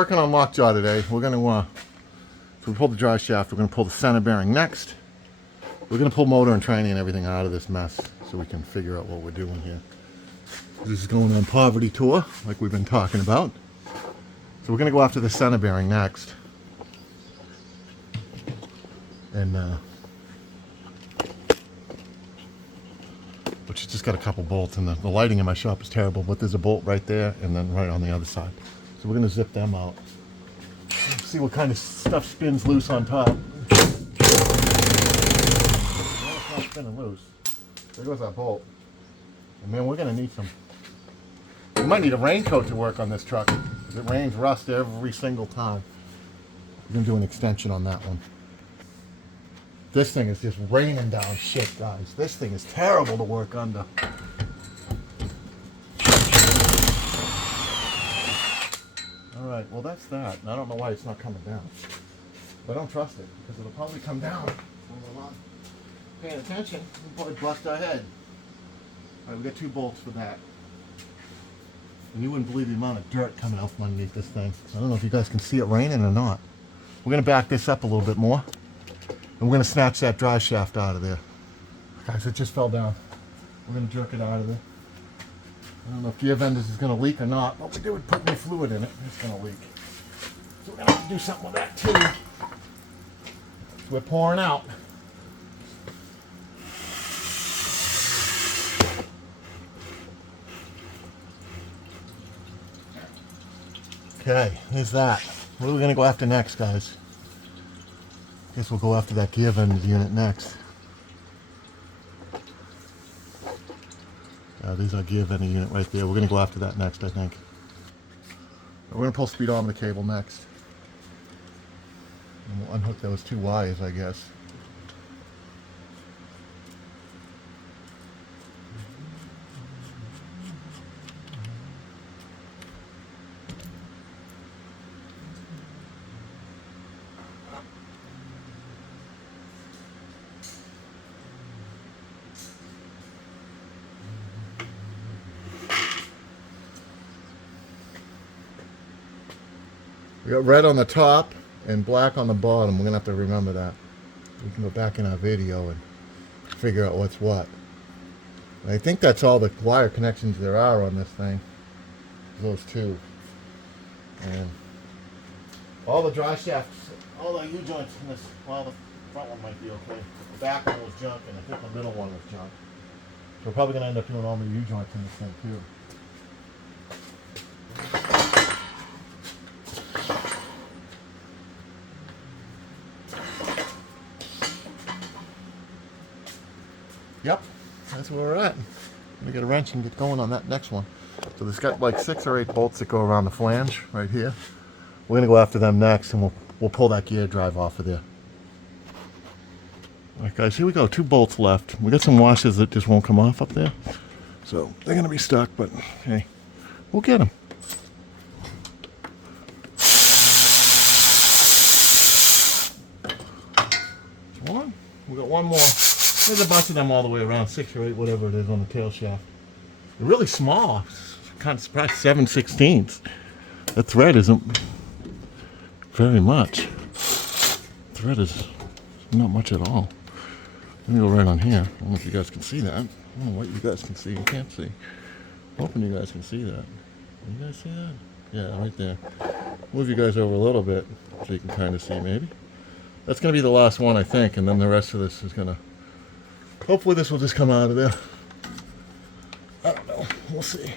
working on lockjaw today. We're going to, so we pulled the drive shaft. We're going to pull the center bearing next. We're going to pull motor and tranny and everything out of this mess so we can figure out what we're doing here. This is going on poverty tour, like we've been talking about. So we're going to go after the center bearing next. And, which has just got a couple bolts, and the lighting in my shop is terrible, but there's a bolt right there and then right on the other side. So we're going to zip them out. See what kind of stuff spins loose on top. It's not spinning loose. There goes that bolt. And man, we're going to need some. We might need a raincoat to work on this truck, because it rains rust every single time. We're going to do an extension on that one. This thing is just raining down shit, guys. This thing is terrible to work under. Alright, well that's that. And I don't know why it's not coming down. But I don't trust it, because it'll probably come down when we're not paying attention. We'll probably bust our head. Alright, we got 2 bolts for that. And you wouldn't believe the amount of dirt coming out from underneath this thing. I don't know if you guys can see it raining or not. We're going to back this up a little bit more. And we're going to snatch that drive shaft out of there. Guys, it just fell down. We're going to jerk it out of there. I don't know if gear vendors is going to leak or not. What we do is put new fluid in it. It's going to leak. So we're going to have to do something with that too. We're pouring out. Okay, there's that. What are we going to go after next, guys? Guess we'll go after that gear vendor unit next. There's our gear vendor unit right there. We're going to go after that next, I think. We're going to pull speedometer cable next. And we'll unhook those 2 wires, I guess. We got red on the top and black on the bottom. We're going to have to remember that. We can go back in our video and figure out what's what. And I think that's all the wire connections there are on this thing. Those 2. And all the dry shafts, all the U-joints in this, well, the front one might be okay. The back one was junk, and I think the middle one was junk. So we're probably going to end up doing all the U-joints in this thing too. Yep, that's where we're at. Let me get a wrench and get going on that next one. So there's got like 6 or 8 bolts that go around the flange right here. We're gonna go after them next, and we'll pull that gear drive off of there. All right, guys, here we go. 2 bolts left. We got some washers that just won't come off up there, so they're gonna be stuck. But hey, we'll get them. One. We got one more. There's a bunch of them all the way around, 6 or 8, whatever it is, on the tail shaft. They're really small. Kind of surprised, 7/16. The thread isn't very much. Thread is not much at all. Let me go right on here. I don't know if you guys can see that. I don't know what you guys can see. You can't see. Hoping you guys can see that. Can you guys see that? Yeah, right there. Move you guys over a little bit so you can kind of see maybe. That's going to be the last one, I think, and then the rest of this is going to... Hopefully this will just come out of there. I don't know. We'll see.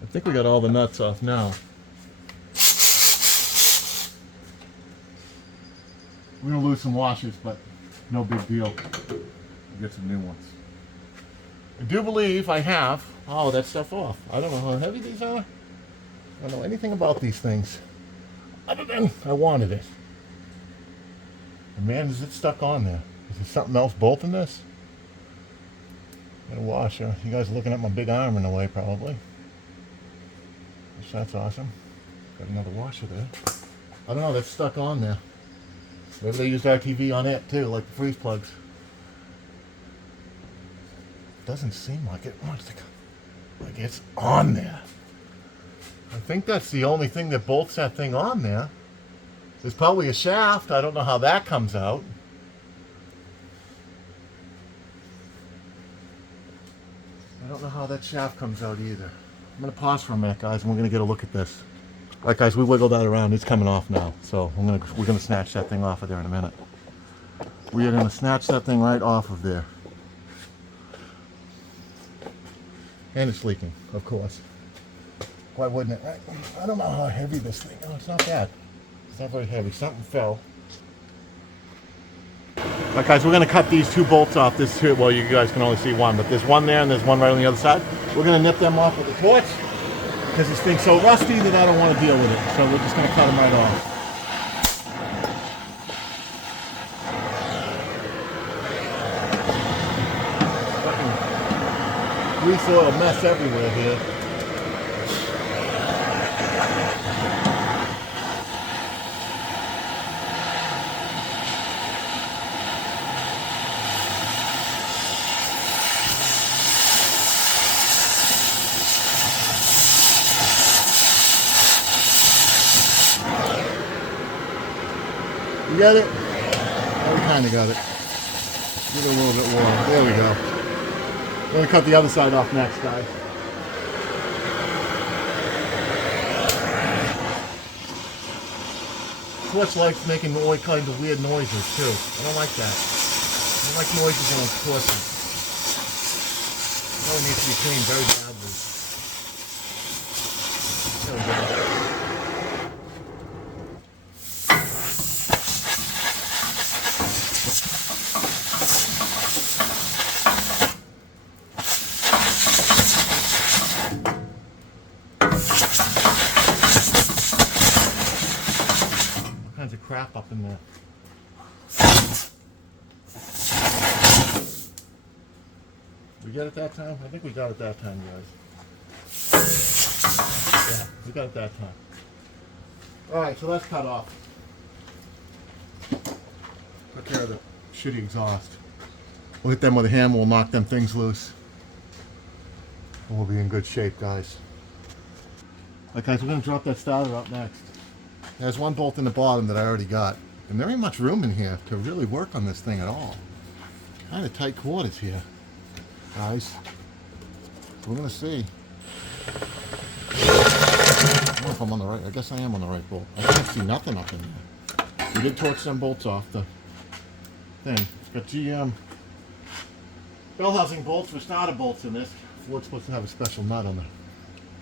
I think we got all the nuts off now. We're going to lose some washers, but no big deal. We'll get some new ones. I do believe I have all that stuff off. I don't know how heavy these are. I don't know anything about these things, other than I wanted it. And man, is it stuck on there. Is there something else bolting this? Got a washer. You guys are looking at my big arm in a way, probably. Which that's awesome. Got another washer there. I don't know, that's stuck on there. Maybe they used RTV on it too, like the freeze plugs. doesn't seem like it. Like it's on there. I think that's the only thing that bolts that thing on there. There's probably a shaft. I don't know how that comes out. I don't know how that shaft comes out either. I'm going to pause for a minute, guys, and we're going to get a look at this. All right, guys, we wiggled that around. It's coming off now. So we're going to snatch that thing off of there in a minute. We are going to snatch that thing right off of there. And it's leaking, of course. Why wouldn't it? I don't know how heavy this thing is. Oh, it's not bad. It's not very heavy. Something fell. Alright, guys, we're going to cut these two bolts off. This two, well, you guys can only see one, but there's one there and there's one right on the other side. We're going to nip them off with a torch because this thing's so rusty that I don't want to deal with it. So we're just going to cut them right off. Grease oil mess everywhere here. You got it? Oh, we kind of got it. Give it a little bit more. There we go. We're going to cut the other side off next, guys. Torch light's making all kinds of weird noises, too. I don't like that. I don't like noises on torches. Oh, it needs to be cleaned very badly. There we go. Of crap up in there. We got it that time? I think we got it that time, guys. Yeah, we got it that time. Alright, so that's cut off. Took care of the shitty exhaust. We'll hit them with a hammer, we'll knock them things loose. And we'll be in good shape, guys. Alright, guys, we're going to drop that starter up next. There's one bolt in the bottom that I already got. And there ain't much room in here to really work on this thing at all. Kind of tight quarters here, guys. We're going to see. I don't know if I'm on the right. I guess I am on the right bolt. I can't see nothing up in there. We did torch some bolts off the thing. It's got GM bell housing bolts for starter bolts in this. Ford's supposed to have a special nut on the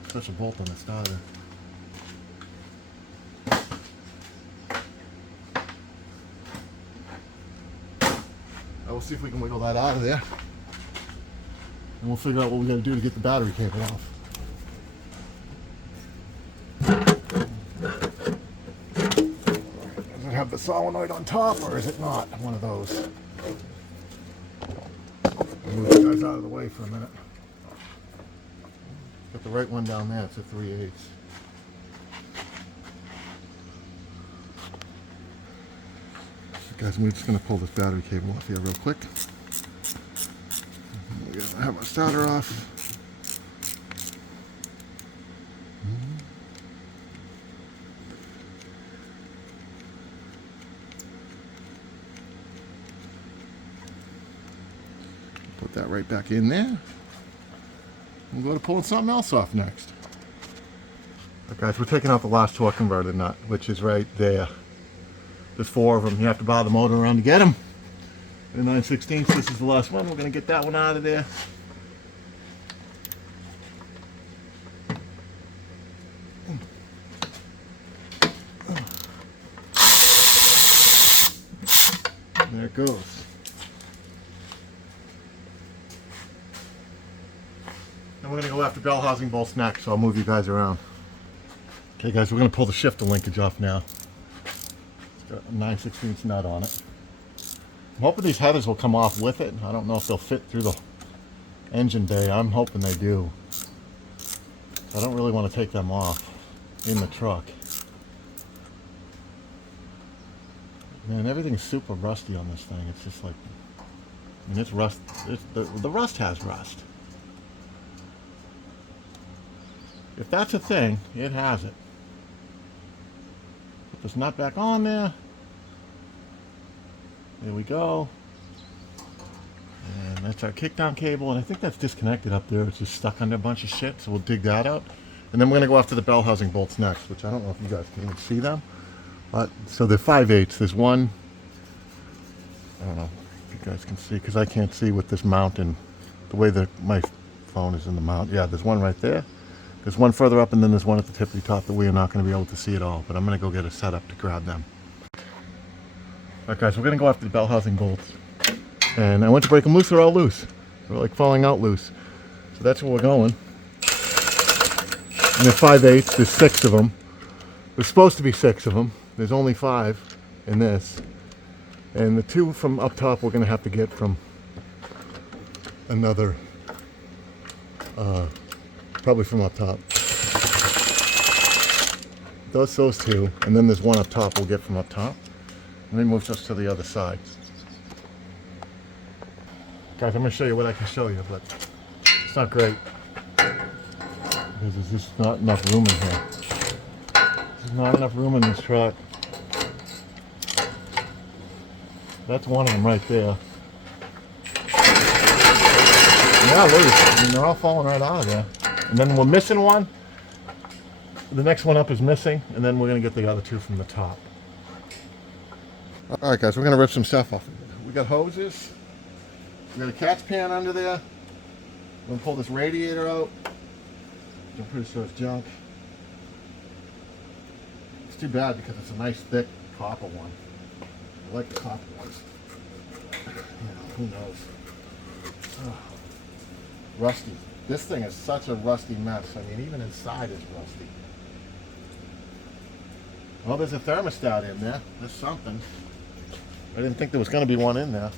special bolt on the starter. We'll see if we can wiggle that out of there. And we'll figure out what we got to do to get the battery cable off. Does it have the solenoid on top or is it not? One of those. Move the guys out of the way for a minute. Got the right one down there. It's a 3/8. Guys, we're just going to pull this battery cable off here real quick. We gotta have my starter off. Put that right back in there. We'll go to pulling something else off next. Right, guys, we're taking out the last torque converter nut, which is right there. There's 4 of them. You have to bow the motor around to get them. The 9/16. This is the last one. We're going to get that one out of there. There it goes. And we're going to go after bell housing bolts next, so I'll move you guys around. Okay, guys, we're going to pull the shifter linkage off now. Got a 9/16 nut on it. I'm hoping these headers will come off with it. I don't know if they'll fit through the engine bay. I'm hoping they do. I don't really want to take them off in the truck. Man, everything's super rusty on this thing. It's just like And it's rust. The rust has rust. If that's a thing, it has it. Put this nut back on there. There we go. And that's our kickdown cable, and I think that's disconnected up there. It's just stuck under a bunch of shit, so we'll dig that out. And then we're gonna go after the bell housing bolts next, which I don't know if you guys can even see them. But so they're 5/8. There's one, I don't know if you guys can see, because I can't see with this mount and the way that my phone is in the mount. Yeah, there's one right there. There's one further up, and then there's one at the tippy top that we are not going to be able to see at all. But I'm going to go get a setup to grab them. Alright guys, we're going to go after the bell housing bolts. And I went to break them loose, they're all loose. They're like falling out loose. So that's where we're going. And they're 5/8, there's 6 of them. There's supposed to be 6 of them. There's only 5 in this. And the 2 from up top we're going to have to get from another, probably from up top. Those 2, and then there's one up top we'll get from up top. And then moves us to the other side. Guys, I'm going to show you what I can show you, but it's not great. Because there's just not enough room in here. There's not enough room in this truck. That's one of them right there. Yeah, loose. I mean, they're all falling right out of there. And then we're missing one. The next one up is missing, and then we're going to get the other 2 from the top. Alright guys, we're going to rip some stuff off. We got hoses. We got a cat's pan under there. We're going to pull this radiator out. I'm pretty sure it's junk. It's too bad because it's a nice thick copper one. I like the copper ones. You know, who knows? Oh, rusty. This thing is such a rusty mess. I mean, even inside is rusty. Well, there's a thermostat in there. There's something. I didn't think there was going to be one in there.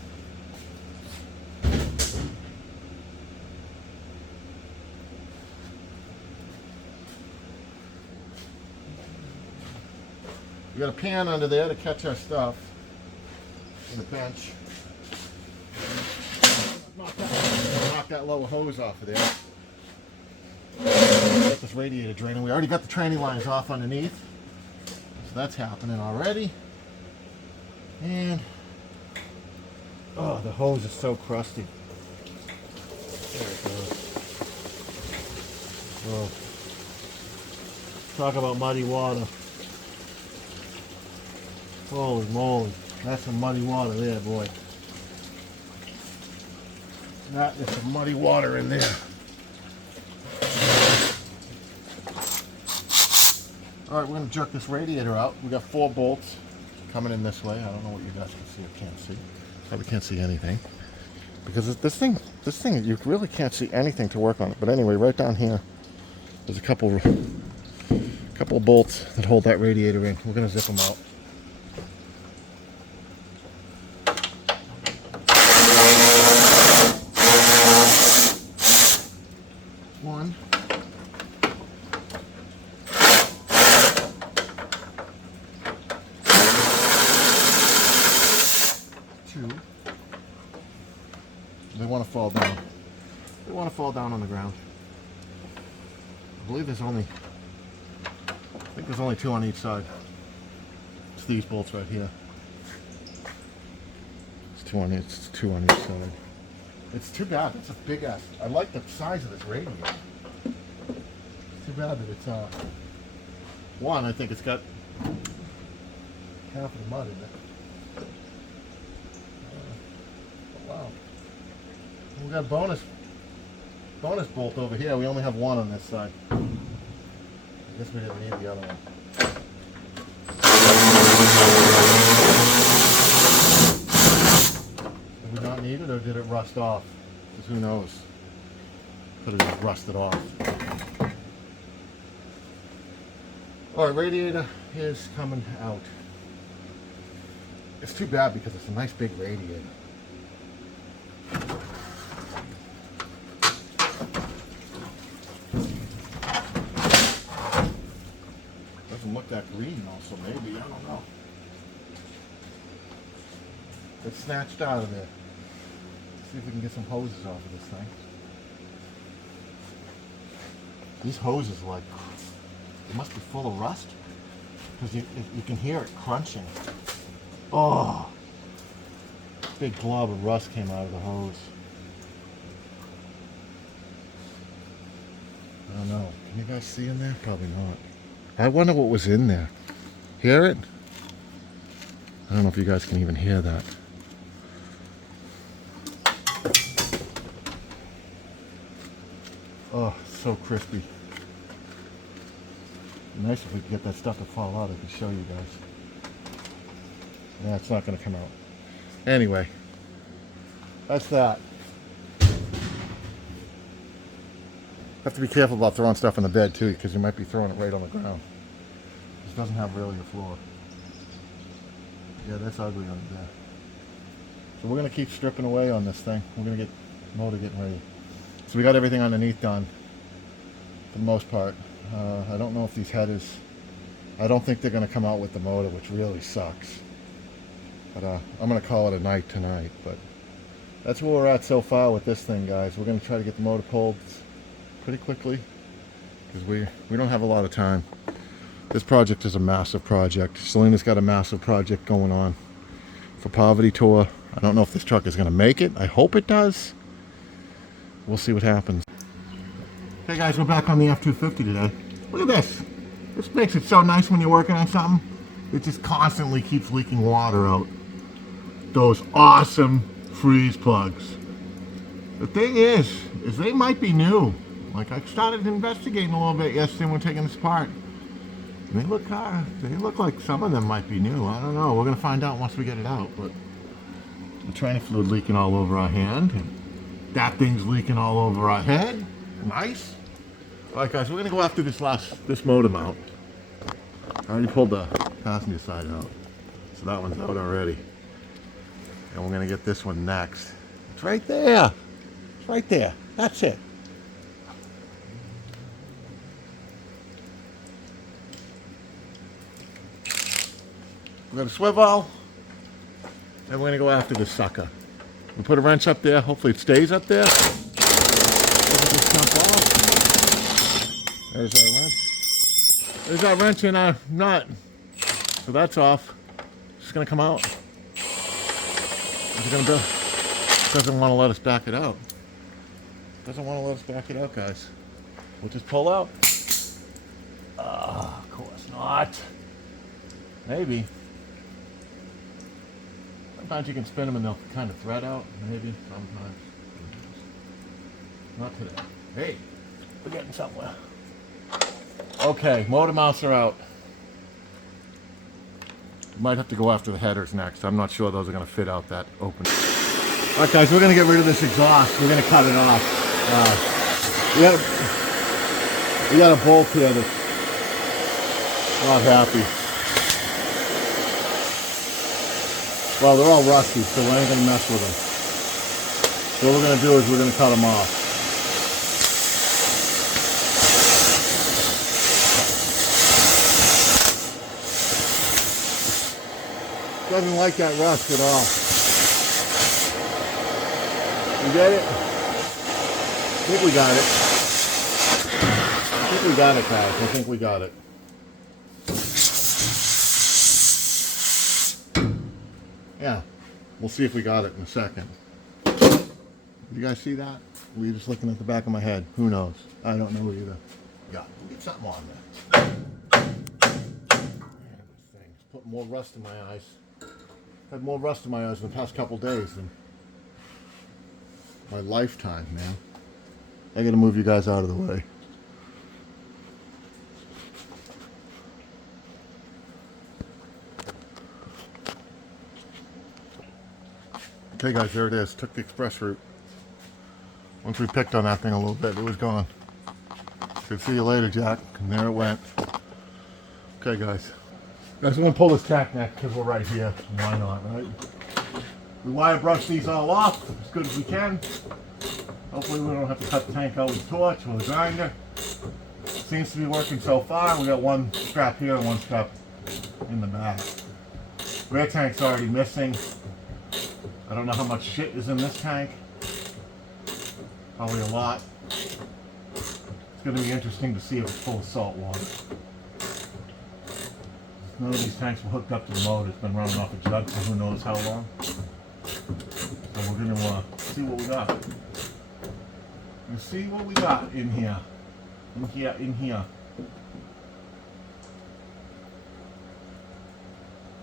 We got a pan under there to catch our stuff. And a bench. Knock that lower hose off of there. Get this radiator draining. We already got the tranny lines off underneath. So that's happening already. And oh, the hose is so crusty. There it goes. Oh. Talk about muddy water. Holy moly, that's some muddy water there, boy. That is some muddy water in there. Alright, we're going to jerk this radiator out. We got 4 bolts coming in this way. I don't know what you guys can see or can't see. Probably can't see anything. Because this thing, you really can't see anything to work on it. But anyway, right down here, there's a couple of bolts that hold that radiator in. We're going to zip them out. One. 2. They want to fall down. They want to fall down on the ground. I believe there's only, I think there's only 2 on each side. It's these bolts right here. It's 2 on each side. It's too bad. It's a big ass. I like the size of this radiator. It's too bad that it's one, I think it's got half of the mud in it. Wow. We got bonus bolt over here. We only have 1 on this side. I guess we didn't need the other one. Did we not need it, or did it rust off? Because who knows? Could have just rusted off. Alright, radiator is coming out. It's too bad because it's a nice big radiator. Doesn't look that green also, maybe, I don't know. It's snatched out of there. See if we can get some hoses off of this thing. These hoses, like, they must be full of rust, because you can hear it crunching. Oh, big glob of rust came out of the hose. I don't know. Can you guys see in there? Probably not. I wonder what was in there. Hear it? I don't know if you guys can even hear that. Oh, so crispy. Nice if we could get that stuff to fall out. I could show you guys. Yeah, it's not going to come out. Anyway, that's that. Have to be careful about throwing stuff in the bed too, because you might be throwing it right on the ground. This doesn't have really a floor. Yeah, that's ugly on there. So we're going to keep stripping away on this thing. We're going to get motor getting ready. So we got everything underneath done for the most part. I don't know if these headers, I don't think they're going to come out with the motor, which really sucks. But I'm going to call it a night tonight. But that's where we're at so far with this thing, guys. We're going to try to get the motor pulled pretty quickly, because we don't have a lot of time. This project is a massive project. Selena's got a massive project going on for Poverty Tour. I don't know if this truck is going to make it. I hope it does. We'll see what happens. Hey guys, we're back on the F250 today. Look at this. This makes it so nice when you're working on something. It just constantly keeps leaking water out. Those awesome freeze plugs. The thing is they might be new. Like, I started investigating a little bit yesterday when we're taking this apart. They look like some of them might be new. I don't know. We're gonna find out once we get it out. But the training fluid leaking all over our hand, and that thing's leaking all over our head. Nice. All right, guys, we're gonna go after this motor mount. I already pulled the passenger side out, so that one's out already. And we're gonna get this one next. It's right there. It's right there. That's it. We're going to swivel, and we're going to go after this sucker. We'll put a wrench up there. Hopefully it stays up there. Just jump off. There's our wrench. There's our wrench in our nut. So that's off. It's going to come out. It's going to go. Doesn't want to let us back it out. Doesn't want to let us back it out, guys. We'll just pull out. Of course not. Maybe. Sometimes you can spin them and they'll kind of thread out. Maybe. Sometimes. Not today. Hey, we're getting somewhere. Okay, motor mounts are out. Might have to go after the headers next. I'm not sure those are going to fit out that open. All right, guys, we're going to get rid of this exhaust. We're going to cut it off. We got a bolt here that's not happy. Well, they're all rusty, so we ain't going to mess with them. So what we're going to do is we're going to cut them off. Doesn't like that rust at all. You get it? I think we got it. I think we got it, guys. I think we got it. Yeah, we'll see if we got it in a second. You guys see that? Were you just looking at the back of my head? Who knows? I don't know either. Yeah, we'll get something on there. It's putting more rust in my eyes. Had more rust in my eyes in the past couple days than my lifetime, man. I gotta move you guys out of the way. Okay guys, there it is. Took the express route. Once we picked on that thing a little bit, it was gone. Good see you later, Jack. And there it went. Okay guys. Guys, we're gonna pull this tack neck because we're right here. Why not, right? We wire brush these all off as good as we can. Hopefully we don't have to cut the tank out with a torch or a grinder. Seems to be working so far. We got one strap here and one strap in the back. Rear tank's already missing. I don't know how much shit is in this tank. Probably a lot. It's going to be interesting to see if it's full of salt water. None of these tanks were hooked up to the motor. It's been running off a jug for who knows how long. So we're going to see what we got. Let's see what we got in here. In here.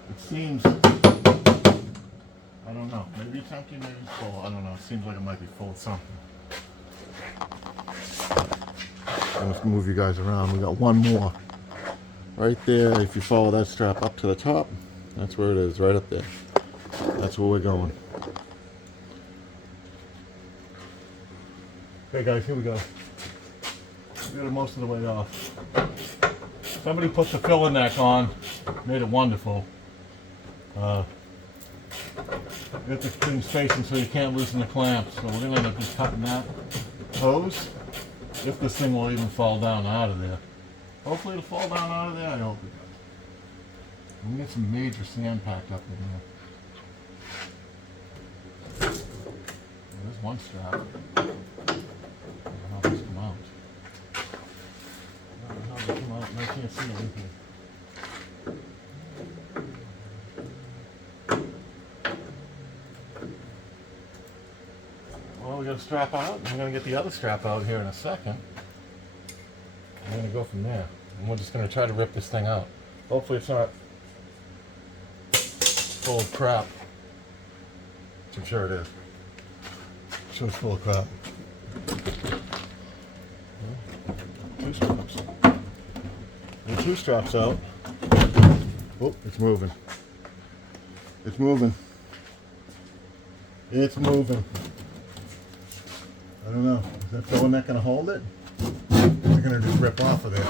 It seems, I don't know, maybe it's empty, maybe it's full. I don't know. It seems like it might be full of something. Let's move you guys around. We got one more. Right there, if you follow that strap up to the top, that's where it is, right up there. That's where we're going. Okay guys, here we go. We got it most of the way off. Somebody put the filler neck on, made it wonderful. Get the thing spacing so you can't loosen the clamps, so we're going to end up just cutting that hose, if this thing will even fall down out of there. Hopefully it'll fall down out of there, I hope it does. We can get some major sand packed up in there. There's one strap. I don't know how this come out. I don't know how they come out, and I can't see anything. Well, we got a strap out, and we're going to get the other strap out here in a second. I'm going to go from there, and we're just going to try to rip this thing out. Hopefully it's not full of crap, which I'm sure it is. I'm sure it's full of crap. Two straps. There are two straps out. Oh, it's moving. It's moving. It's moving. I don't know. Is that filler neck going to hold it? We're going to just rip off of there.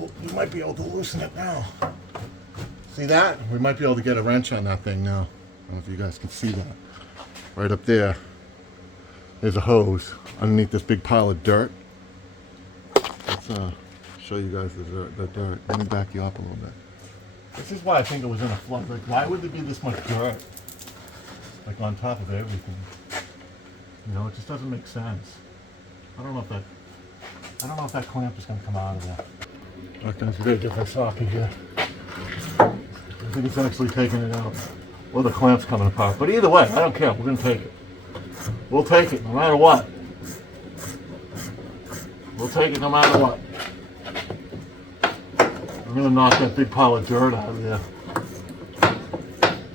Oh, you might be able to loosen it now. See that? We might be able to get a wrench on that thing now. I don't know if you guys can see that. Right up there, there's a hose underneath this big pile of dirt. Let's show you guys the dirt. Let me back you up a little bit. This is why I think it was in a flood. Like, why would there be this much dirt? Like on top of everything. You know, it just doesn't make sense. I don't know if that clamp is going to come out of there. Okay, guys, we got a different socket here. I think it's actually taking it out. Or the clamp's coming apart. But either way, I don't care. We're going to take it. We'll take it no matter what. We'll take it no matter what. I'm going to knock that big pile of dirt out of there.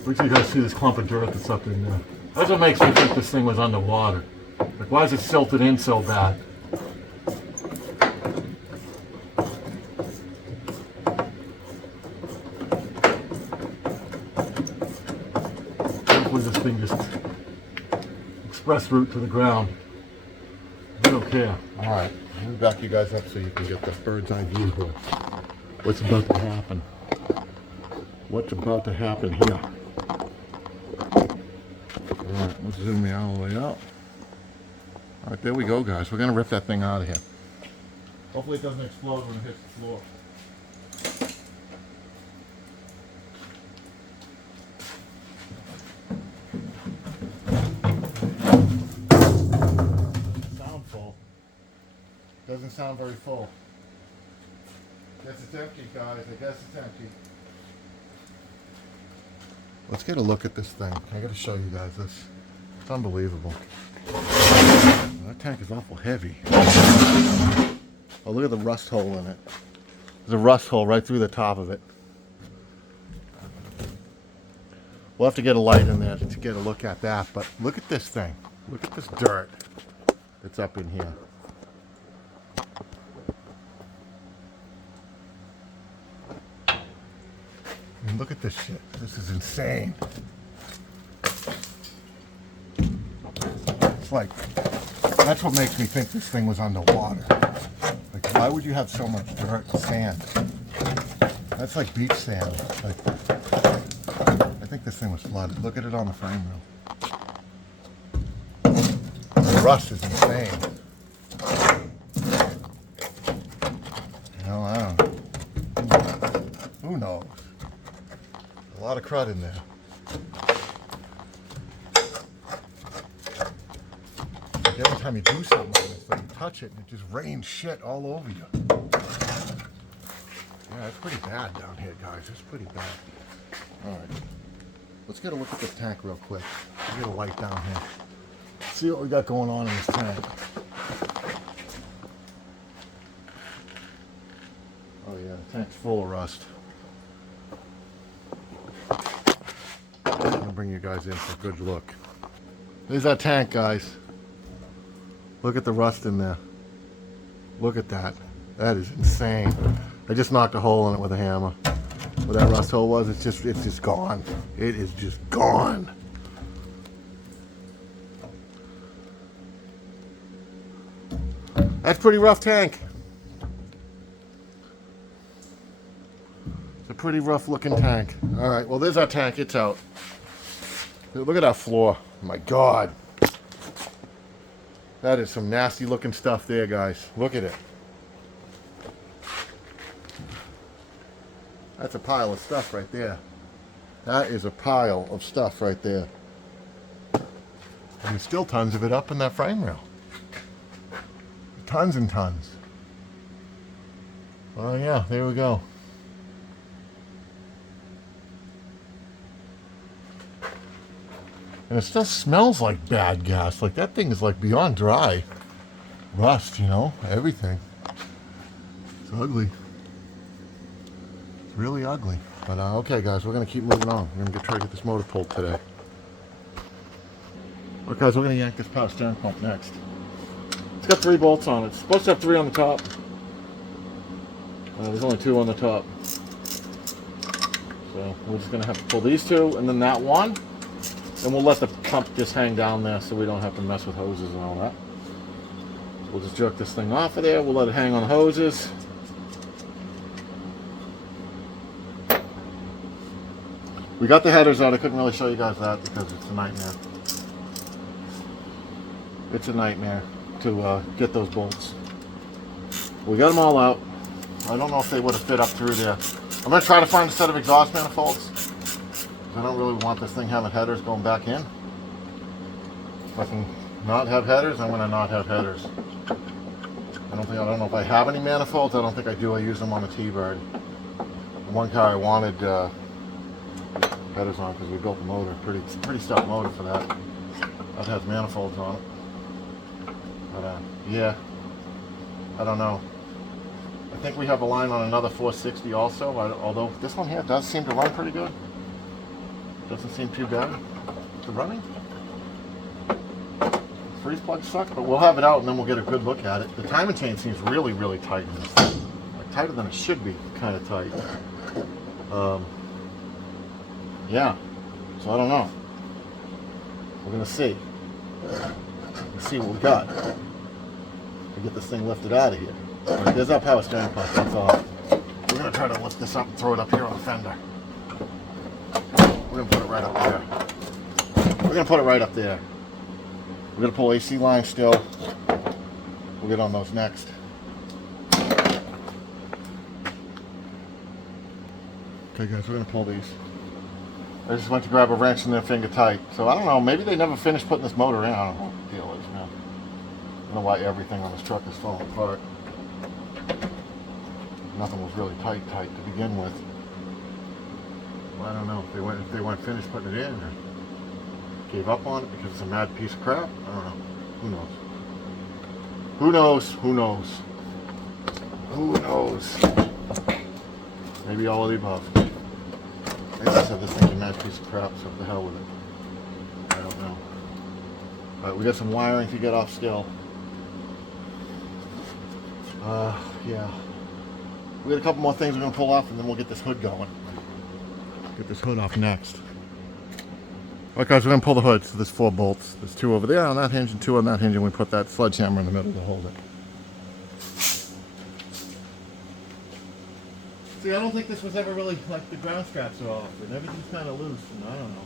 Wait till you guys see this clump of dirt that's up in there. That's what makes me think this thing was underwater. Like, why is it silted in so bad? Hopefully this thing just express route to the ground. I don't care. Alright, let me back you guys up so you can get the bird's eye view here. What's about to happen? What's about to happen here? Alright, let's zoom me all the way out. Alright, there we go, guys. We're going to rip that thing out of here. Hopefully it doesn't explode when it hits the floor. Doesn't sound full. Doesn't sound very full. Guess it's empty, guys. I guess it's empty. Let's get a look at this thing. I got to show you guys this. It's unbelievable. That tank is awful heavy. Oh, look at the rust hole in it. There's a rust hole right through the top of it. We'll have to get a light in there to get a look at that. But look at this thing. Look at this dirt that's up in here. And look at this shit. This is insane. It's like, that's what makes me think this thing was underwater. Like, why would you have so much dirt and sand? That's like beach sand. Like, I think this thing was flooded. Look at it on the frame rail. The rust is insane. You know, I don't know. Who knows? A lot of crud in there. Get what's time you do something like this, like you touch it and it just rains shit all over you. Yeah, it's pretty bad down here, guys. It's pretty bad. All right. Let's get a look at this tank real quick. Let's get a light down here. See what we got going on in this tank. Oh yeah, the tank's full of rust. I'm gonna bring you guys in for a good look. There's that tank, guys. Look at the rust in there. Look at that. That is insane. I just knocked a hole in it with a hammer. Where that rust hole was, it's just gone. It is just gone. That's a pretty rough tank. It's a pretty rough looking tank. All right, well there's our tank, it's out. Look at that floor, my God. That is some nasty looking stuff there, guys. Look at it. That's a pile of stuff right there. That is a pile of stuff right there. And there's still tons of it up in that frame rail. Tons and tons. Oh yeah, there we go. And it still smells like bad gas. Like that thing is like beyond dry. Rust, you know, everything. It's ugly. It's really ugly. But okay guys, we're gonna keep moving on. We're gonna try to get this motor pulled today. Okay guys, we're gonna yank this power steering pump next. It's got 3 bolts on it. It's supposed to have 3 on the top. There's only 2 on the top. So we're just gonna have to pull these 2 and then that one. And we'll let the pump just hang down there so we don't have to mess with hoses and all that. So we'll just jerk this thing off of there. We'll let it hang on the hoses. We got the headers out. I couldn't really show you guys that because it's a nightmare. It's a nightmare to get those bolts. We got them all out. I don't know if they would have fit up through there. I'm going to try to find a set of exhaust manifolds. I don't really want this thing having headers going back in. If I can not have headers, I'm going to not have headers. I don't know if I have any manifolds. I don't think I do. I use them on the T-Bird. The one car I wanted headers on because we built the motor. Pretty stout motor for that. That has manifolds on it. But yeah, I don't know. I think we have a line on another 460 also, although this one here does seem to run pretty good. Doesn't seem too bad. Is it running? Freeze plugs suck, but we'll have it out and then we'll get a good look at it. The timing chain seems really, really tight in this thing. Like tighter than it should be, kind of tight. Yeah, so I don't know. We're gonna see. Let's see what we got. We get this thing lifted out of here. All right, there's our power steering pump. That's all. We're gonna try to lift this up and throw it up here on the fender. We're gonna put it right up there. We're gonna put it right up there. We're gonna pull AC lines still. We'll get on those next. Okay guys, we're gonna pull these. I just went to grab a wrench and they're finger tight. So I don't know, maybe they never finished putting this motor in. I don't know what the deal is, man. I don't know why everything on this truck is falling apart. Nothing was really tight to begin with. Well, I don't know if they weren't finished putting it in or gave up on it because it's a mad piece of crap. I don't know. Who knows? Who knows? Who knows? Who knows? Maybe all of the above. Maybe I said this thing's a mad piece of crap, so what the hell with it? I don't know. Alright, we got some wiring to get off still. Yeah. We got a couple more things we're going to pull off and then we'll get this hood going. Get this hood off next. Alright guys, we're going to pull the hood. So there's 4 bolts. There's 2 over there on that hinge and 2 on that hinge, and we put that sledgehammer in the middle to hold it. See, I don't think this was ever really, like, the ground straps are off and everything's kind of loose, and I don't know.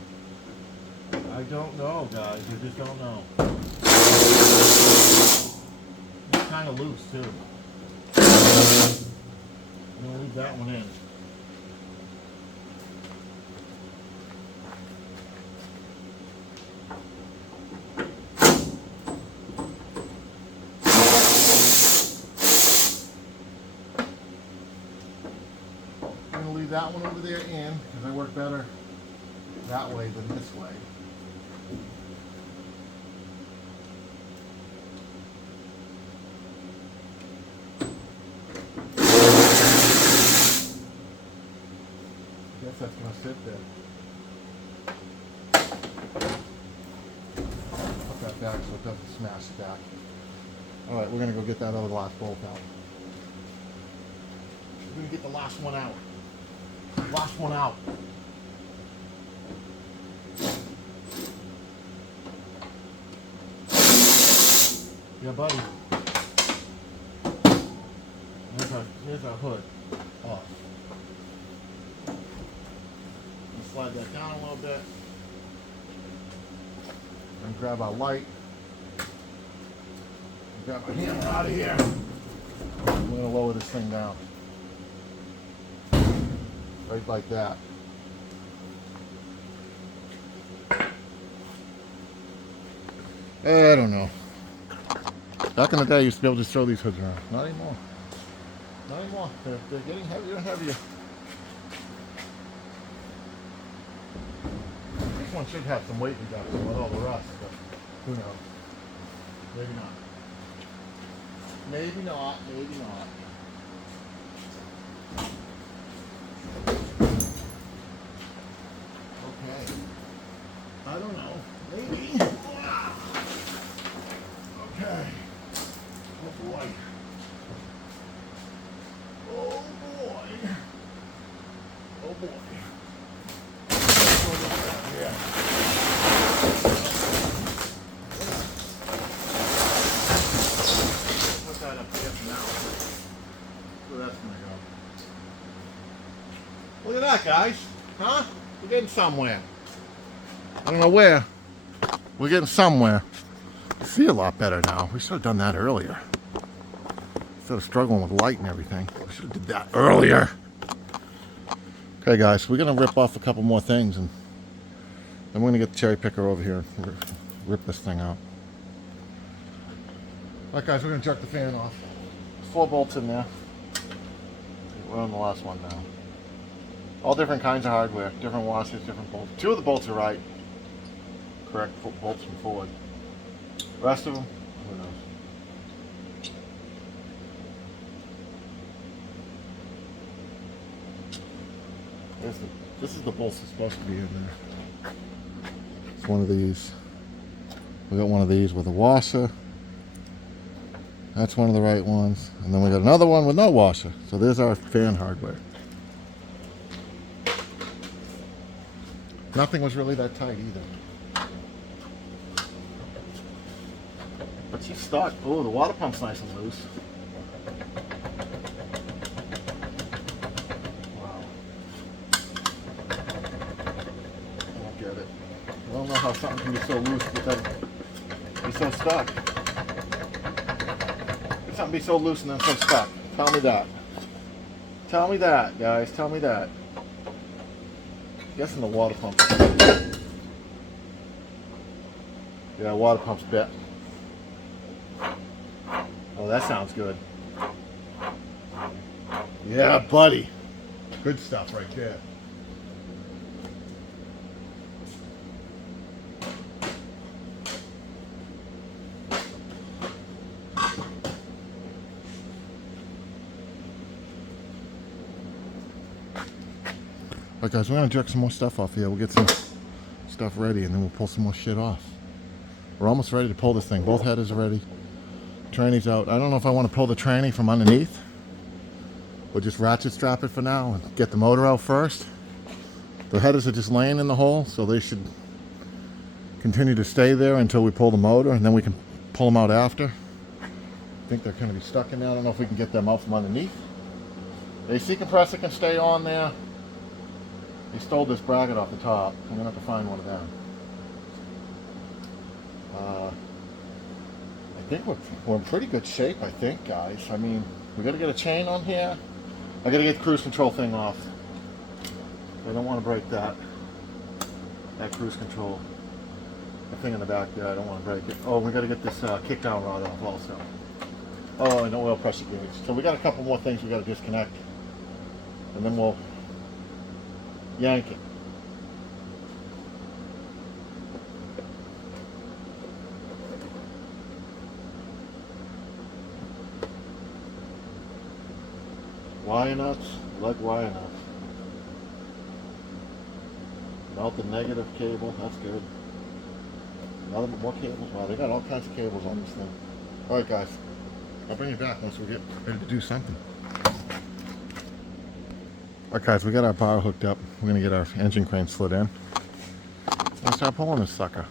I don't know, guys. I just don't know. It's kind of loose, too. I'm going to leave that one in. going to leave that one over there in because I work better that way than this way. I guess that's going to sit there. Put that back so it doesn't smash back. Alright, we're going to go get that other last bolt out. We're going to get the last one out. Last one out. Yeah, buddy. Here's our hood. Off. Slide that down a little bit. And grab our light. And grab my hammer out of here. I'm going to lower this thing down. Right like that. I don't know. Back in the day, I used to be able to just throw these hoods around. Not anymore. Not anymore. They're getting heavier and heavier. This one should have some weight reduction with all the rust, but who knows? Maybe not. Maybe not. Maybe not. Okay. I don't know. Maybe. Okay. Oh boy. Oh boy. Oh boy. Yeah. Put that up there for now. Where that's gonna go. Look at that, guys. Huh? We're getting somewhere. I don't know where. We're getting somewhere. I see a lot better now. We should have done that earlier. Instead of struggling with light and everything. We should have did that earlier. Okay, guys, we're going to rip off a couple more things, and then we're going to get the cherry picker over here and rip this thing out. Alright, guys, we're going to jerk the fan off. 4 bolts in there. We're on the last one now. All different kinds of hardware, different washers, different bolts. 2 of the bolts are right. Correct bolts from Ford. The rest of them, who knows? This is the bolts that's supposed to be in there. It's one of these. We got one of these with a washer. That's one of the right ones. And then we got another one with no washer. So there's our fan hardware. Nothing was really that tight either. But she's stuck. Oh, the water pump's nice and loose. Wow. I don't get it. I don't know how something can be so loose but then be so stuck. Can something be so loose and then so stuck? Tell me that. Tell me that, guys. Tell me that. Guessing the water pump. Yeah, water pump's bit. Oh, that sounds good. Yeah, buddy. Good stuff right there. Alright guys, we're going to jerk some more stuff off here. We'll get some stuff ready and then we'll pull some more shit off. We're almost ready to pull this thing. Both headers are ready. Tranny's out. I don't know if I want to pull the tranny from underneath or just ratchet strap it for now and get the motor out first. The headers are just laying in the hole, so they should continue to stay there until we pull the motor, and then we can pull them out after. I think they're going to be stuck in there. I don't know if we can get them out from underneath. The AC compressor can stay on there. He stole this bracket off the top. I'm going to have to find one of them. I think we're in pretty good shape, I think, guys. I mean, we got to get a chain on here. I got to get the cruise control thing off. I don't want to break that cruise control. The thing in the back there, I don't want to break it. Oh, we got to get this kick down rod off also. Oh, and oil pressure gauge. So we got a couple more things we got to disconnect. And then we'll Yank it. Wire nuts, like wire nuts. Melt the negative cable, that's good. Another more cables. Wow, they got all kinds of cables on this thing. Alright guys, I'll bring you back once we get ready to do something. Alright guys, we got our power hooked up. We're gonna get our engine crane slid in and start pulling this sucker.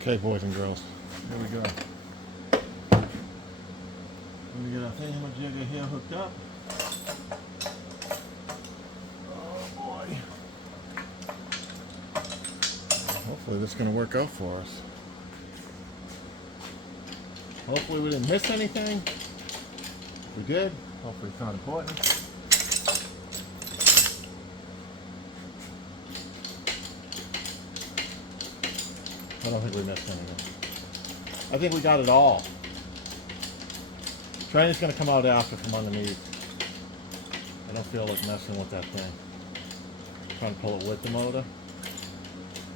Okay, boys and girls, here we go. We're gonna get our thingamajigger here hooked up. Oh boy. Hopefully this is gonna work out for us. Hopefully we didn't miss anything. If we did, hopefully it's not important. I don't think we missed anything. I think we got it all. Train is going to come out after from underneath. I don't feel like messing with that thing. I'm trying to pull it with the motor.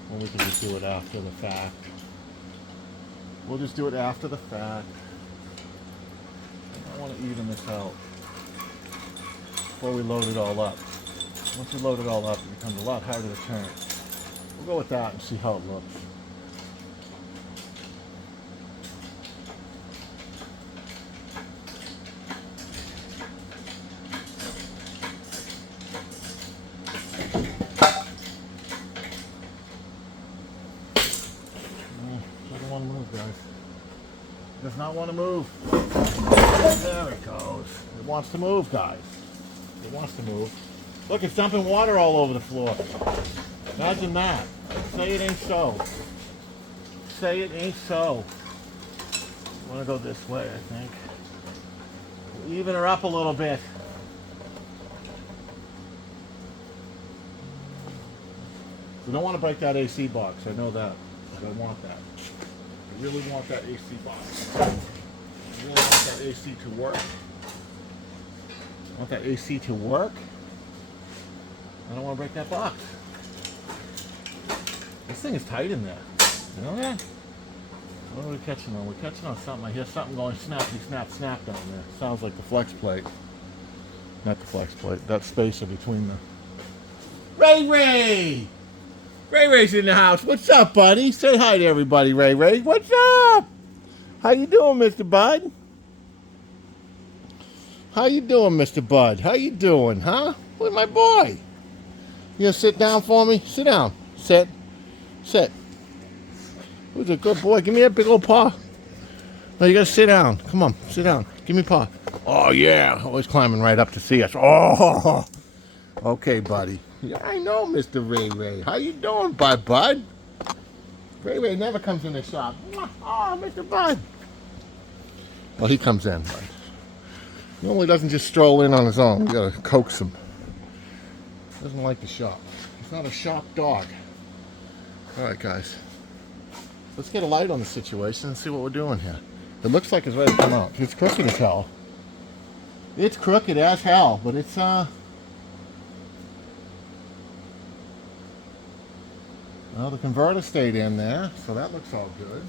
When we can just do it after the fact. We'll just do it after the fact. I want to even this out before we load it all up. Once we load it all up, it becomes a lot harder to turn. We'll go with that and see how it looks. Doesn't want to move, guys. Does not want to move. There it goes. It wants to move, guys. It wants to move. Look, it's dumping water all over the floor. Imagine that. Say it ain't so. Say it ain't so. I want to go this way, I think. We'll even her up a little bit. We don't want to break that AC box. I know that. But I want that. I really want that AC box. I really want that AC to work. I want that AC to work. I don't want to break that box. This thing is tight in there. You know that? What are we catching on? We're catching on something. I hear something going snappy, snap, snap down there. Sounds like the flex plate. Not the flex plate. That spacer between the... Ray Ray! Ray Ray's in the house. What's up, buddy? Say hi to everybody, Ray Ray. What's up? How you doing, Mr. Bud? How you doing, Mr. Bud? How you doing, huh? Where's my boy? You gonna sit down for me? Sit down. Sit. Sit. Who's a good boy? Give me that big old paw. No, you gotta sit down. Come on, sit down. Give me a paw. Oh, yeah. Always climbing right up to see us. Oh. Okay, buddy. Yeah, I know, Mr. Ray Ray. How you doing, Bud? Ray Ray never comes in the shop. Oh, Mr. Bud. Well, he comes in, but he normally doesn't just stroll in on his own. We gotta coax him. Doesn't like the shop. He's not a shop dog. All right, guys. Let's get a light on the situation and see what we're doing here. It looks like it's ready to come out. It's crooked as hell. It's crooked as hell, but it's well, the converter stayed in there, so that looks all good.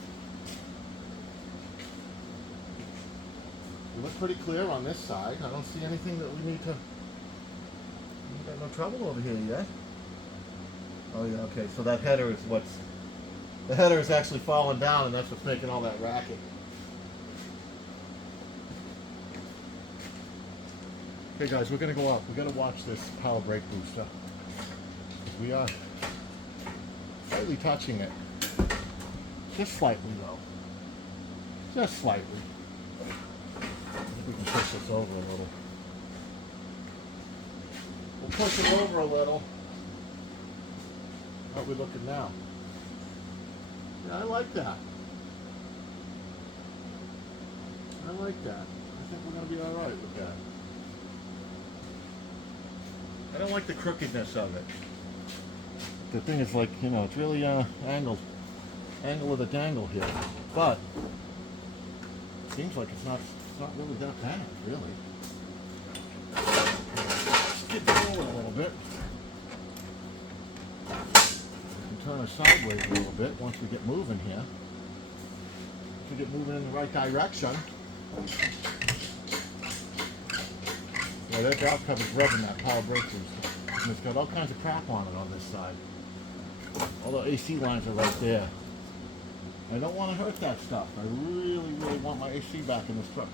We look pretty clear on this side. I don't see anything that we need to... We got no trouble over here yet. Oh yeah, okay, so that header is what's... The header is actually falling down, and that's what's making all that racket. Okay guys, we're gonna go up. We're gonna watch this power brake booster. We are slightly touching it. Just slightly though. Just slightly. I think we can push this over a little. We'll push it over a little. How are we looking now? Yeah, I like that. I like that. I think we're going to be alright with that. I don't like the crookedness of it. The thing is like, you know, it's really angled. Angle of the dangle here. But it seems like it's not really that bad, really. Skip forward a little bit. sideways a little bit once we get moving here. To get moving in the right direction. Yeah, that valve cover's rubbing that power breakthrough stuff. And it's got all kinds of crap on it on this side. All the AC lines are right there. I don't want to hurt that stuff. I really, really want my AC back in this truck.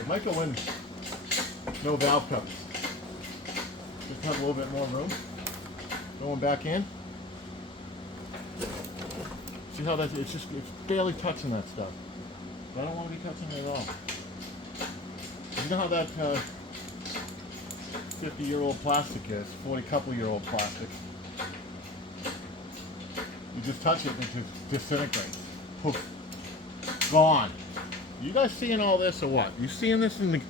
It might go in no valve covers. Just have a little bit more room. Going back in. See how that's, it's barely touching that stuff. But I don't want to be touching it at all. You know how that 50-year-old plastic is, 40-couple-year-old plastic. You just touch it and it just disintegrates. Poof. Gone. You guys seeing all this or what? You seeing this in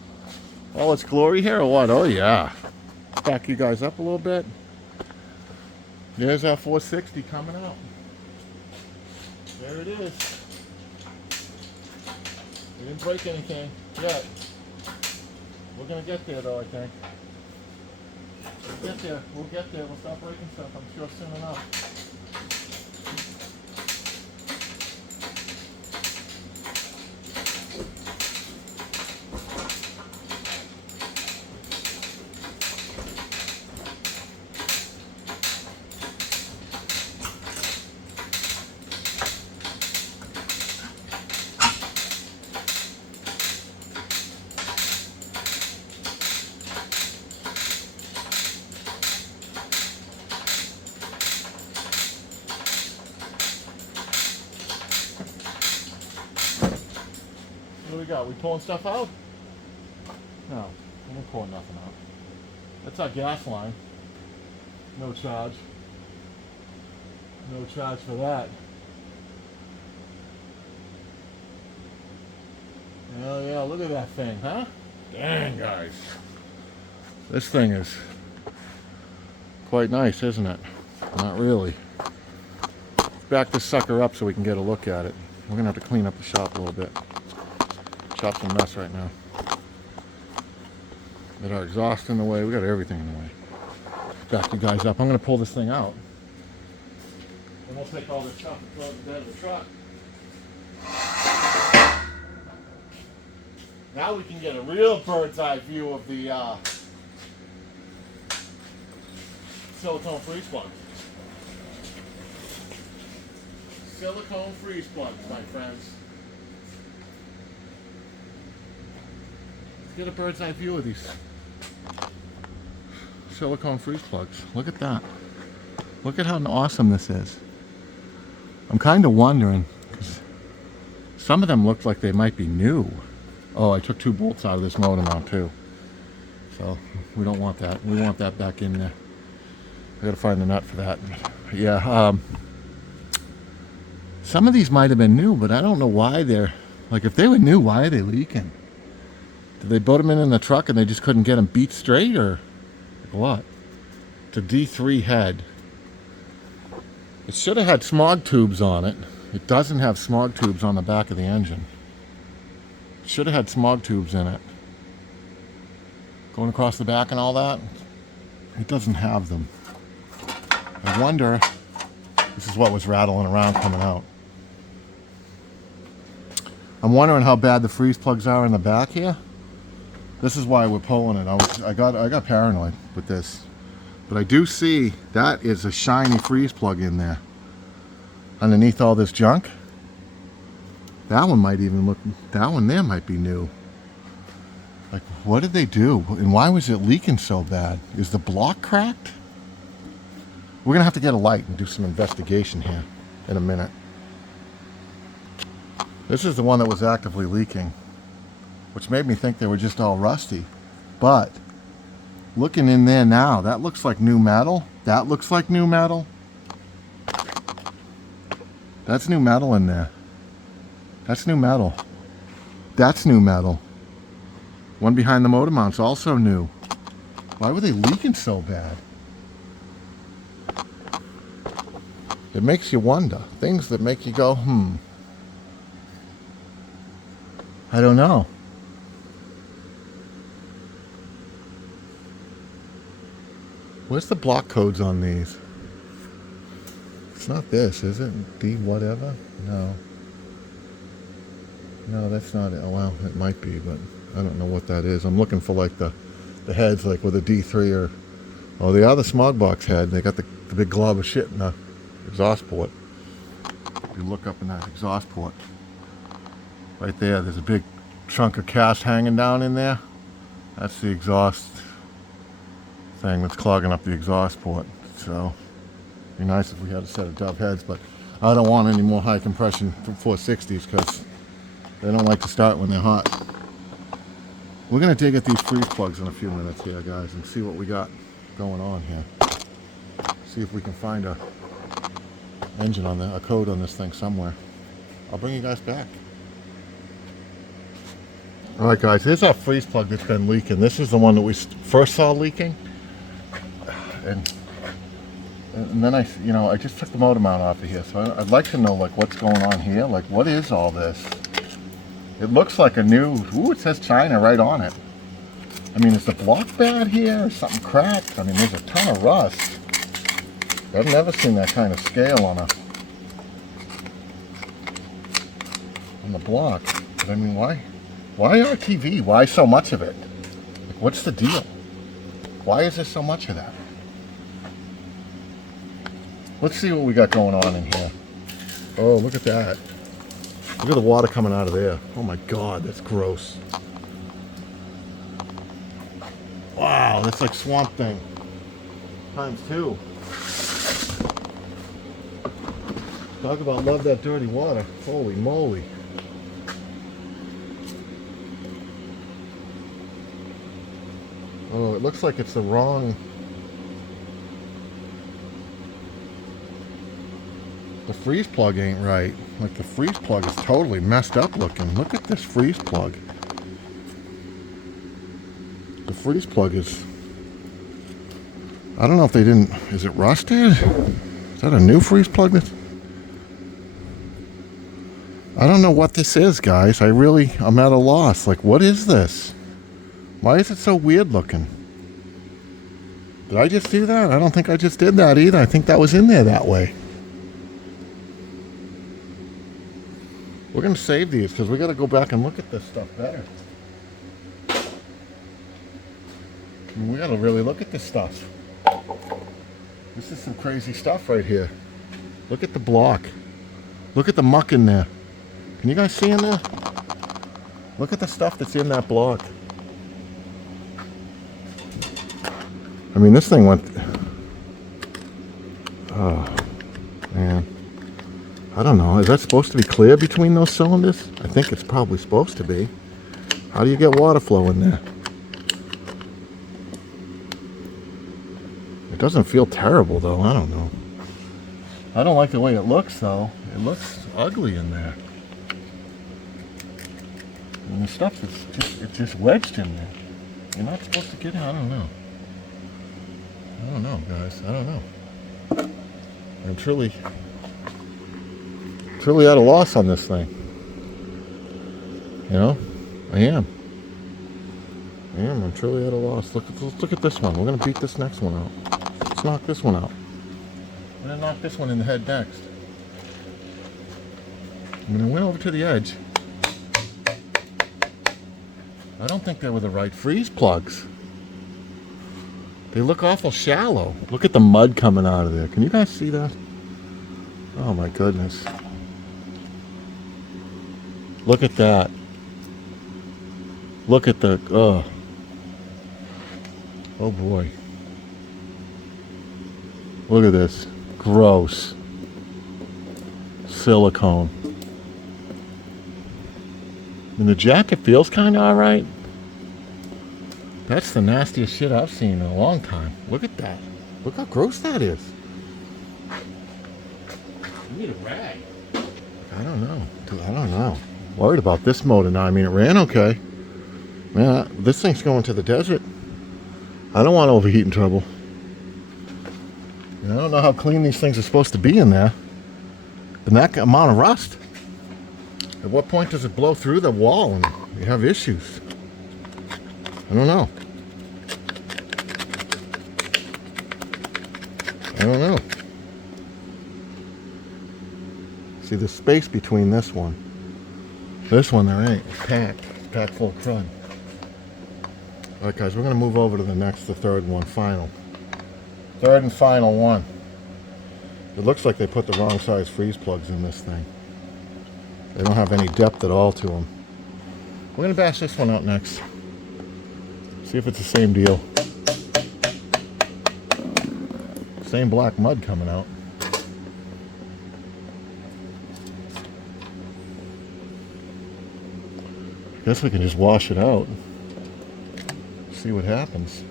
all its glory here or what? Oh yeah. Back you guys up a little bit. There's our 460 coming out. There it is. We didn't break anything yet. We're gonna get there though, I think. We'll get there. We'll get there. We'll stop breaking stuff, I'm sure, soon enough. What do we got? We pulling stuff out? No, we're not pulling nothing out. That's our gas line. No charge. No charge for that. Oh yeah, look at that thing, huh? Dang, guys. This thing is quite nice, isn't it? Not really. Let's back this sucker up so we can get a look at it. We're gonna have to clean up the shop a little bit. Shop's a mess right now. Got our exhaust in the way. We got everything in the way. Back you guys up. I'm going to pull this thing out. And we'll take all this stuff and throw it in the bed of the truck. Now we can get a real bird's eye view of the silicone freeze plugs. Silicone freeze plugs, my friends. Get a bird's eye view of these silicone freeze plugs. Look at that. Look at how awesome this is. I'm kind of wondering, because some of them look like they might be new. Oh, I took 2 bolts out of this motor mount too. So we don't want that. We want that back in there. I gotta find the nut for that. But yeah, some of these might have been new, but I don't know why they're, like if they were new, why are they leaking? Did they put them in the truck and they just couldn't get them beat straight, or what? It's a D3 head. It should have had smog tubes on it. It doesn't have smog tubes on the back of the engine. It should have had smog tubes in it. Going across the back and all that, it doesn't have them. I wonder, this is what was rattling around coming out. I'm wondering how bad the freeze plugs are in the back here. This is why we're pulling it. I got paranoid with this. But I do see that is a shiny freeze plug in there. Underneath all this junk. That one might even look, that one there might be new. Like, what did they do? And why was it leaking so bad? Is the block cracked? We're gonna have to get a light and do some investigation here in a minute. This is the one that was actively leaking, which made me think they were just all rusty. But looking in there now, that looks like new metal. That looks like new metal. That's new metal in there. That's new metal. That's new metal. One behind the motor mount's also new. Why were they leaking so bad? It makes you wonder. Things that make you go, I don't know. Where's the block codes on these? It's not this, is it? D whatever? No. No, that's not it. Oh, well, it might be, but I don't know what that is. I'm looking for like the heads, like with a D3 or... Oh, they are the smog box head. They got the big glob of shit in the exhaust port. If you look up in that exhaust port, right there's a big chunk of cast hanging down in there. That's the exhaust thing that's clogging up the exhaust port. So, it'd be nice if we had a set of dove heads, but I don't want any more high compression 460s because they don't like to start when they're hot. We're going to dig at these freeze plugs in a few minutes here, guys, and see what we got going on here. See if we can find a engine on a code on this thing somewhere. I'll bring you guys back. Alright guys, here's our freeze plug that's been leaking. This is the one that we first saw leaking. And then I just took the motor mount off of here. So I'd like to know like what's going on here. Like what is all this? It looks like a new, ooh, it says China right on it. I mean, is the block bad here? Is something cracked? I mean, there's a ton of rust. I've never seen that kind of scale on the block. But I mean, why RTV? Why so much of it? Like, what's the deal? Why is there so much of that? Let's see what we got going on in here. Oh, look at that. Look at the water coming out of there. Oh my God, that's gross. Wow, that's like Swamp Thing times 2. Talk about love that dirty water. Holy moly. Oh, it looks like it's the wrong... The freeze plug ain't right. Like the freeze plug is totally messed up looking. Look at this freeze plug. The freeze plug is... I don't know if they didn't... Is it rusted? Is that a new freeze plug? I don't know what this is, guys. I'm at a loss. Like, what is this? Why is it so weird looking? Did I just do that? I don't think I just did that either. I think that was in there that way. We're going to save these because we got to go back and look at this stuff better. I mean, we got to really look at this stuff. This is some crazy stuff right here. Look at the block. Look at the muck in there. Can you guys see in there? Look at the stuff that's in that block. I mean, this thing went... Oh, man. I don't know. Is that supposed to be clear between those cylinders? I think it's probably supposed to be. How do you get water flow in there? It doesn't feel terrible, though. I don't know. I don't like the way it looks, though. It looks ugly in there. And the stuff it's just wedged in there. You're not supposed to get it. I don't know. I don't know, guys. I don't know. I'm truly at a loss on this thing. You know, I am. I'm truly at a loss. Let's look at this one. We're gonna beat this next one out. Let's knock this one out. I'm gonna knock this one in the head next. I'm gonna went over to the edge. I don't think they were the right freeze plugs. They look awful shallow. Look at the mud coming out of there. Can you guys see that? Oh my goodness. Look at that. Look at the, oh boy. Look at this. Gross. Silicone. And the jacket feels kind of alright. That's the nastiest shit I've seen in a long time. Look at that. Look how gross that is. You need a rag. I don't know. Dude, I don't know. Worried about this motor now. I mean, it ran okay. Man, this thing's going to the desert. I don't want overheating trouble. I don't know how clean these things are supposed to be in there. And that amount of rust. At what point does it blow through the wall and you have issues? I don't know. I don't know. See, there's space between this one. This one there ain't. It's packed. It's packed full of crud. Alright guys, we're going to move over to the third one, final. Third and final one. It looks like they put the wrong size freeze plugs in this thing. They don't have any depth at all to them. We're going to bash this one out next. See if it's the same deal. Same black mud coming out. Guess we can just wash it out. See what happens.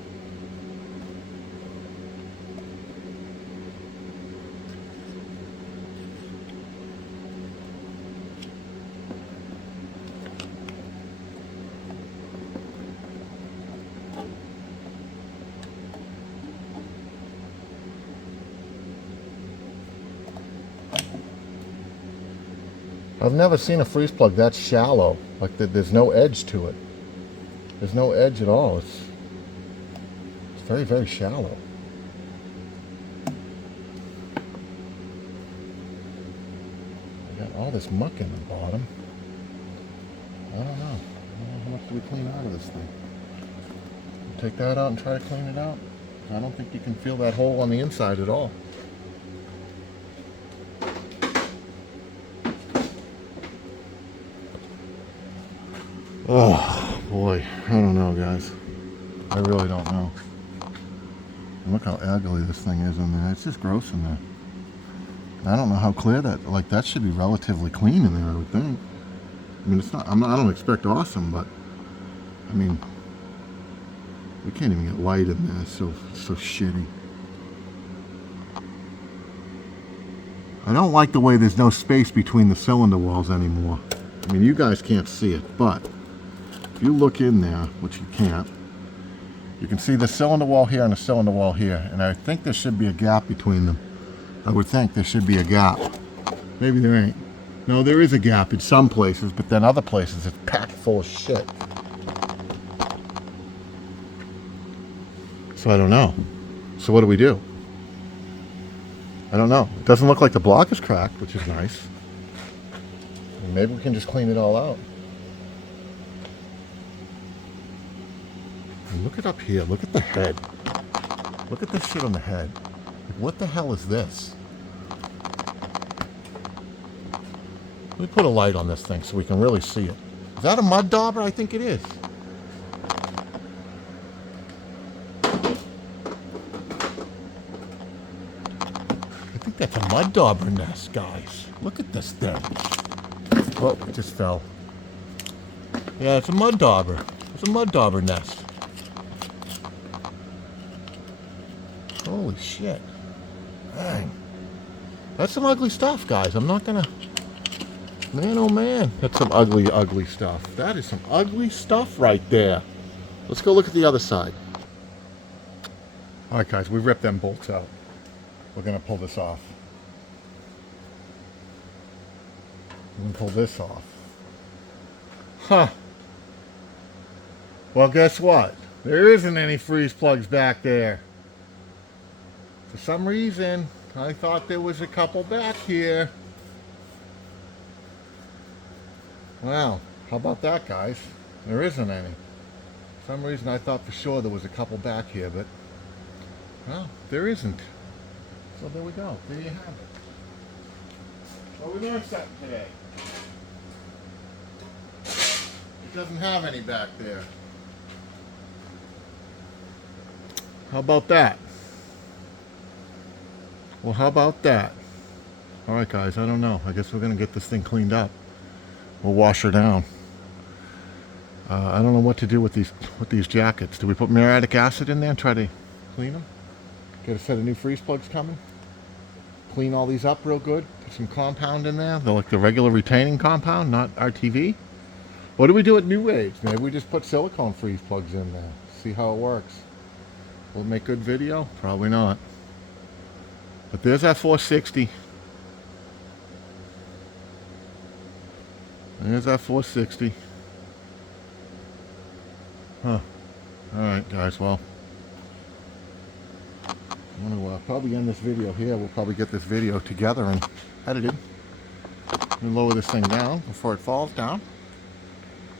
I've never seen a freeze plug that shallow. Like there's no edge to it. There's no edge at all. It's very, very shallow. We got all this muck in the bottom. I don't know. How much do we clean out of this thing? Take that out and try to clean it out. I don't think you can feel that hole on the inside at all. Oh boy, I don't know, guys. I really don't know. And look how ugly this thing is in there. It's just gross in there. I don't know how clear that. Like that should be relatively clean in there, I would think. I mean, it's not. I don't expect awesome, but I mean, we can't even get light in there. It's so shitty. I don't like the way there's no space between the cylinder walls anymore. I mean, you guys can't see it, but if you look in there, which you can't, you can see the cylinder wall here and the cylinder wall here, and I think there should be a gap between them. I would think there should be a gap. Maybe there ain't. No, there is a gap in some places, but then other places it's packed full of shit. So I don't know. So what do we do? I don't know. It doesn't look like the block is cracked, which is nice. Maybe we can just clean it all out. And look it up here. Look at the head. Look at this shit on the head. Like, what the hell is this? Let me put a light on this thing so we can really see it. Is that a mud dauber? I think it is. I think that's a mud dauber nest, guys. Look at this thing. Oh, it just fell. Yeah, it's a mud dauber. It's a mud dauber nest. Holy shit. Dang. That's some ugly stuff, guys. I'm not gonna... Man, oh man. That's some ugly, ugly stuff. That is some ugly stuff right there. Let's go look at the other side. Alright, guys. We ripped them bolts out. We're gonna pull this off. We're gonna pull this off. Huh. Well, guess what? There isn't any freeze plugs back there. For some reason, I thought there was a couple back here. Wow, how about that, guys? There isn't any. For some reason, I thought for sure there was a couple back here, but, well, there isn't. So there we go. There you have it. Well, we learned something today. It doesn't have any back there. How about that? Well, how about that? Alright guys, I don't know. I guess we're going to get this thing cleaned up. We'll wash her down. I don't know what to do with these jackets. Do we put muriatic acid in there and try to clean them? Get a set of new freeze plugs coming? Clean all these up real good? Put some compound in there? They're like the regular retaining compound, not RTV? What do we do at New Age? Maybe we just put silicone freeze plugs in there. See how it works. Will it make good video? Probably not. But there's that 460. There's that 460. Huh. Alright guys, well. I'm going to probably end this video here. We'll probably get this video together and edited. Let me lower this thing down before it falls down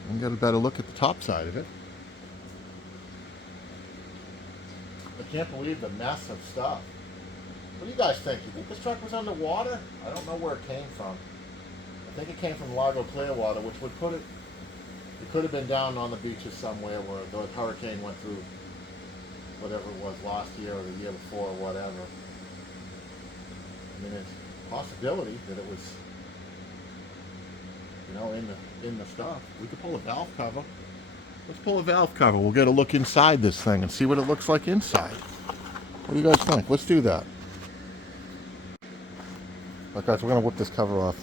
and get a better look at the top side of it. I can't believe the mess of stuff. What do you guys think? You think this truck was underwater? I don't know where it came from. I think it came from Lago Clearwater, which would put it could have been down on the beaches somewhere where the hurricane went through, whatever it was, last year or the year before or whatever. I mean, it's a possibility that it was, you know, in the stuff. We could pull a valve cover. Let's pull a valve cover. We'll get a look inside this thing and see what it looks like inside. What do you guys think? Let's do that. Alright guys, we're going to whip this cover off.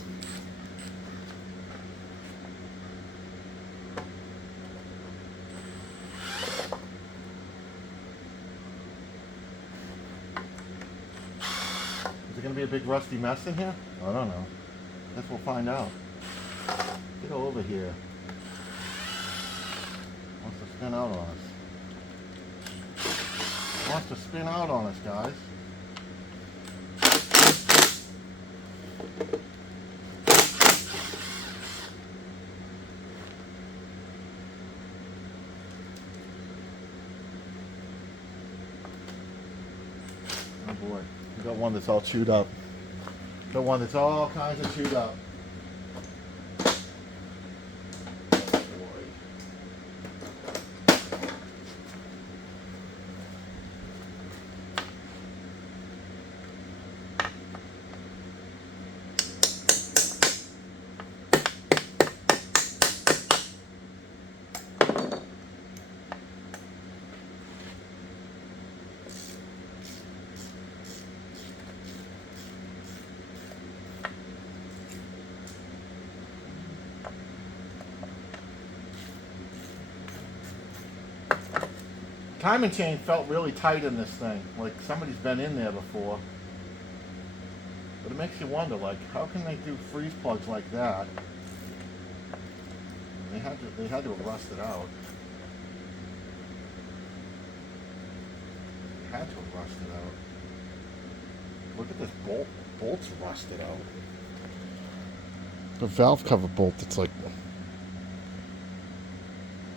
Is it going to be a big rusty mess in here? I don't know. Guess we'll find out. Get over here. Wants to spin out on us. Wants to spin out on us, guys. Oh boy, we got one that's all chewed up. Got one that's all kinds of chewed up. Timing chain felt really tight in this thing, like somebody's been in there before. But it makes you wonder, like, how can they do freeze plugs like that? They had to have rusted out. They had to have rusted out. Look at this bolt. The bolt's rusted out. The valve cover bolt, it's like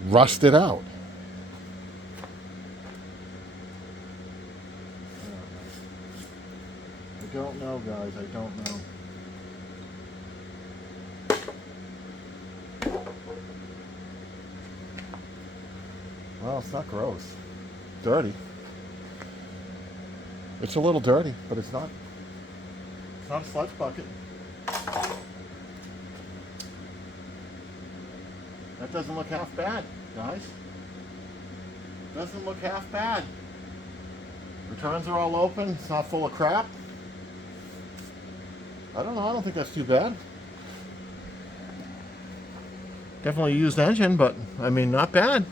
rusted out. I don't know, guys. I don't know. Well, it's not gross. Dirty. It's a little dirty, but it's not. It's not a sludge bucket. That doesn't look half bad, guys. Doesn't look half bad. Returns are all open. It's not full of crap. I don't know. I don't think that's too bad. Definitely a used engine, but I mean, not bad.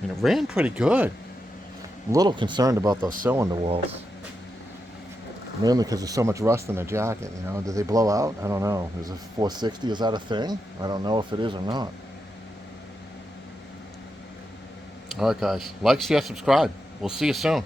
And it ran pretty good. I'm a little concerned about those cylinder walls. Mainly because there's so much rust in the jacket, you know. Did they blow out? I don't know. Is a 460, is that a thing? I don't know if it is or not. Alright guys, like, share, subscribe. We'll see you soon.